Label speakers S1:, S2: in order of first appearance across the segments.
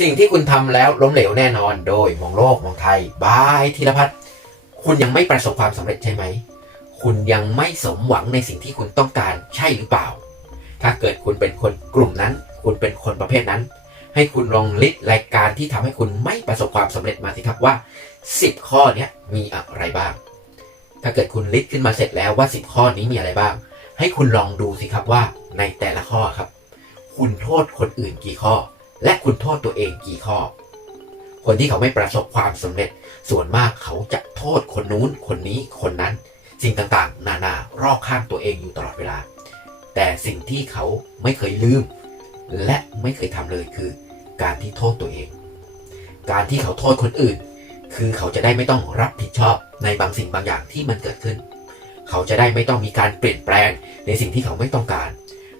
S1: สิ่งที่คุณทำแล้วล้มเหลวแน่นอนโดยมองโลกมองไทยบายธีรพัฒน์คุณยังไม่ประสบความสำเร็จใช่ไหม คุณยังไม่สมหวังในสิ่งที่คุณต้องการใช่หรือเปล่า ถ้าเกิดคุณเป็นคนกลุ่มนั้น คุณเป็นคนประเภทนั้น ให้คุณลองลิสต์รายการที่ทำให้คุณไม่ประสบความสำเร็จมาสิครับว่า 10 ข้อเนี้มีอะไรบ้าง ถ้าเกิดคุณลิสต์ขึ้นมาเสร็จแล้วว่า 10 ข้อนี้มีอะไรบ้าง ให้คุณลองดูสิครับว่าในแต่ละข้อครับ คุณโทษคนอื่นกี่ข้อ และคุณโทษตัวเองกี่ข้อ คนที่เขาไม่ประสบความสำเร็จ ส่วนมากเขาจะโทษคนนู้น คนนี้คนนั้น สิ่งต่างๆ นานารอบข้างตัวเองอยู่ตลอดเวลา แต่สิ่งที่เขาไม่เคยลืม และไม่เคยทำเลยคือ การที่โทษตัวเอง การที่เขาโทษคนอื่น คือเขาจะได้ไม่ต้องรับผิดชอบในบางสิ่งบางอย่างที่มันเกิดขึ้น เขาจะได้ไม่ต้องมีการเปลี่ยนแปลงในสิ่งที่เขาไม่ต้องการ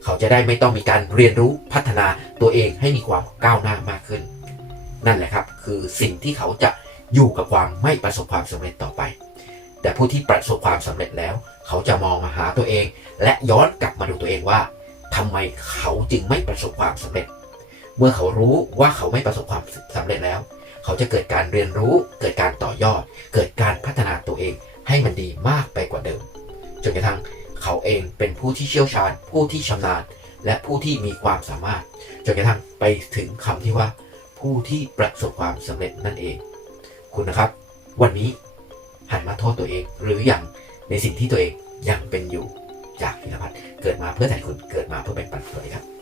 S1: เขาจะได้ไม่ต้องมีการเรียนรู้พัฒนา ตัวเองให้มีความก้าวหน้ามากขึ้น นั่นแหละครับ คือสิ่งที่เขาจะอยู่กับความไม่ประสบความสำเร็จต่อไป แต่ผู้ที่ประสบความสำเร็จแล้ว เขาจะมองมาหาตัวเอง และย้อนกลับมาดูตัวเองว่าทำไมเขาจึงไม่ประสบความสำเร็จ เมื่อเขารู้ว่าเขาไม่ประสบความสำเร็จแล้ว เขาจะเกิดการเรียนรู้ เกิดการต่อยอด เกิดการพัฒนาตัวเอง ให้มันดีมากไปกว่าเดิมจนกระทั่งเขาเองเป็นผู้ที่เชี่ยวชาญ ผู้ที่ชำนาญ และผู้ที่มีความสามารถจนกระทั่งไปถึงคำที่ว่า ผู้ที่ประสบความสำเร็จนั่นเอง คุณนะครับ วันนี้หันมาโทษตัวเอง หรืออย่างในสิ่งที่ตัวเองยังเป็นอยู่จากพิรพัฒน์เกิดมาเพื่อแต่คุณเกิดมาเพื่อเป็นปันสวัสดีครับ